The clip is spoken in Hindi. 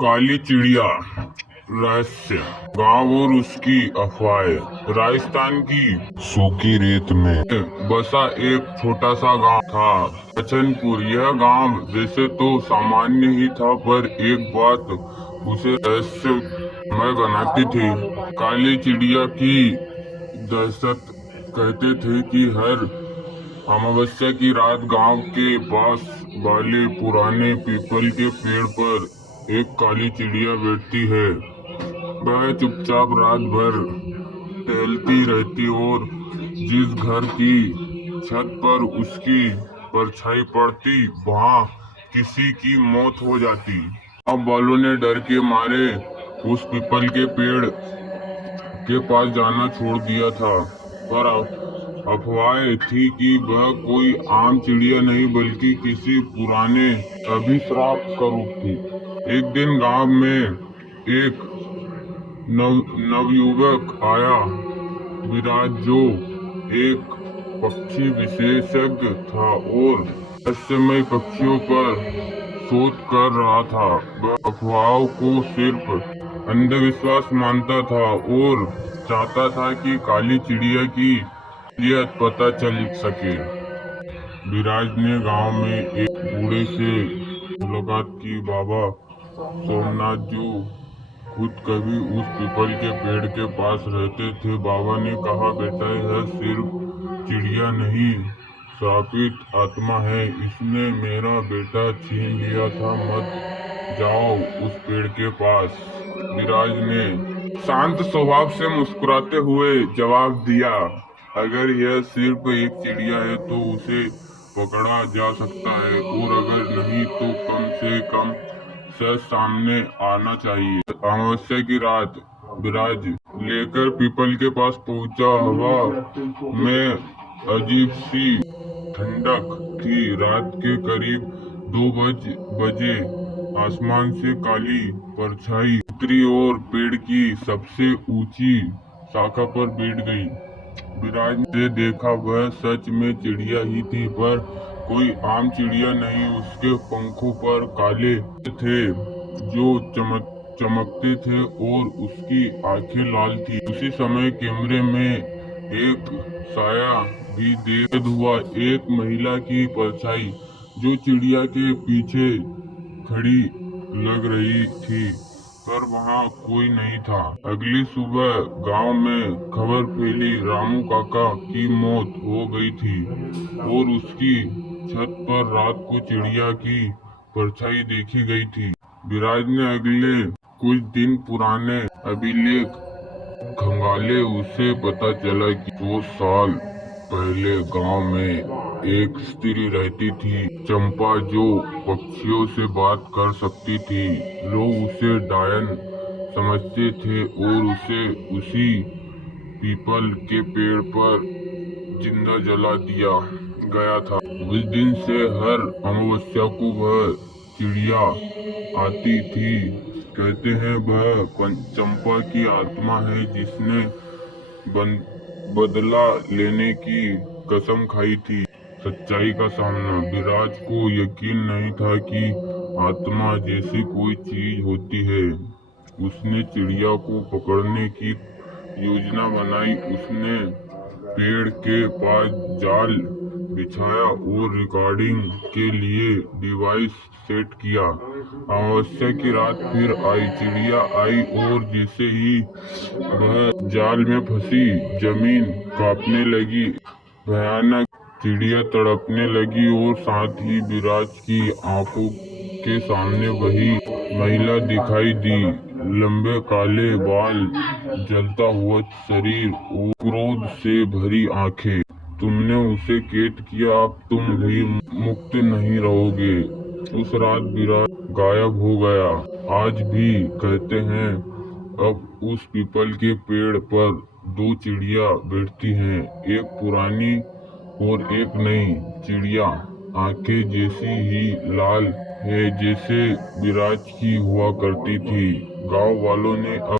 काली चिड़िया रहस्य, गांव और उसकी अफवाहें। राजस्थान की सूखी रेत में बसा एक छोटा सा गांव था, बचनपुर। यह गांव वैसे तो सामान्य ही था, पर एक बात उसे रहस्यमय बनाती थी। काली चिड़िया की दहशत। कहते थे कि हर अमावस्या की रात गांव के पास वाले पुराने पीपल के पेड़ पर एक काली चिड़िया बैठती है। वह चुपचाप रात भर टहलती रहती और जिस घर की छत पर उसकी परछाई पड़ती, वहां किसी की मौत हो जाती। अब वालों ने डर के मारे उस पीपल के पेड़ के पास जाना छोड़ दिया था, पर अफवाह थी कि वह कोई आम चिड़िया नहीं बल्कि किसी पुराने अभिश्राप का रूप थी। एक दिन गांव में एक नवयुवक आया, विराज, जो एक पक्षी विशेषज्ञ था और रहस्यमय पक्षियों पर शोध कर रहा था। वह अफवाहों को सिर्फ अंधविश्वास मानता था और चाहता था कि काली चिड़िया की असलियत पता चल सके। विराज ने गांव में एक बूढ़े से मुलाकात की, बाबा सोमनाथ, जो खुद कभी उस पीपल के पेड़ के पास रहते थे। बाबा ने कहा, बेटा, यह सिर्फ चिड़िया नहीं, श्रापित आत्मा है। इसने मेरा बेटा छीन लिया था। मत जाओ उस पेड़ के पास। विराज ने शांत स्वभाव से मुस्कुराते हुए जवाब दिया, अगर यह सिर्फ एक चिड़िया है तो उसे पकड़ा जा सकता है, और अगर नहीं तो कम से कम सच सामने आना चाहिए। अमावस्या की रात विराज लेकर पीपल के पास पहुंचा। हवा में अजीब सी ठंडक थी। रात के करीब 2 बजे आसमान से काली परछाई उतरी और पेड़ की सबसे ऊंची शाखा पर बैठ गई। विराज ने देखा, वह सच में चिड़िया ही थी, पर कोई आम चिड़िया नहीं। उसके पंखों पर काले थे जो चमकते थे और उसकी आंखें लाल थी। उसी समय कैमरे में एक साया भी कैद हुआ, एक महिला की परछाई जो चिड़िया के पीछे खड़ी लग रही थी, पर वहां कोई नहीं था। अगली सुबह गांव में खबर फैली, रामू काका की मौत हो गई थी और उसकी छत पर रात को चिड़िया की परछाई देखी गई थी। विराज ने अगले कुछ दिन पुराने अभिलेख खंगाले। उसे पता चला कि 2 साल पहले गांव में एक स्त्री रहती थी, चंपा, जो पक्षियों से बात कर सकती थी। लोग उसे डायन समझते थे और उसे उसी पीपल के पेड़ पर जिंदा जला दिया गया था। उस दिन से हर अमावस्या को वह चिड़िया आती थी। कहते हैं वह चंपा की आत्मा है जिसने बदला लेने की कसम खाई थी। सच्चाई का सामना। विराज को यकीन नहीं था कि आत्मा जैसी कोई चीज होती है। उसने चिड़िया को पकड़ने की योजना बनाई। उसने पेड़ के पास जाल बिछाया और रिकॉर्डिंग के लिए डिवाइस सेट किया। अमावस्या की रात फिर आई। चिड़िया आई और जैसे ही वह जाल में फंसी, जमीन कांपने लगी। भयानक चिड़िया तड़पने लगी और साथ ही विराज की आंखों के सामने वही महिला दिखाई दी। लंबे काले बाल, जलता हुआ शरीर और क्रोध से भरी आंखें। तुमने उसे कैद किया, अब तुम भी मुक्त नहीं रहोगे। उस रात विराज गायब हो गया। आज भी कहते हैं अब उस पीपल के पेड़ पर 2 चिड़िया बैठती हैं, एक पुरानी और एक नई। चिड़िया आंखें जैसी ही लाल है जैसे विराज की हुआ करती थी। गांव वालों ने अब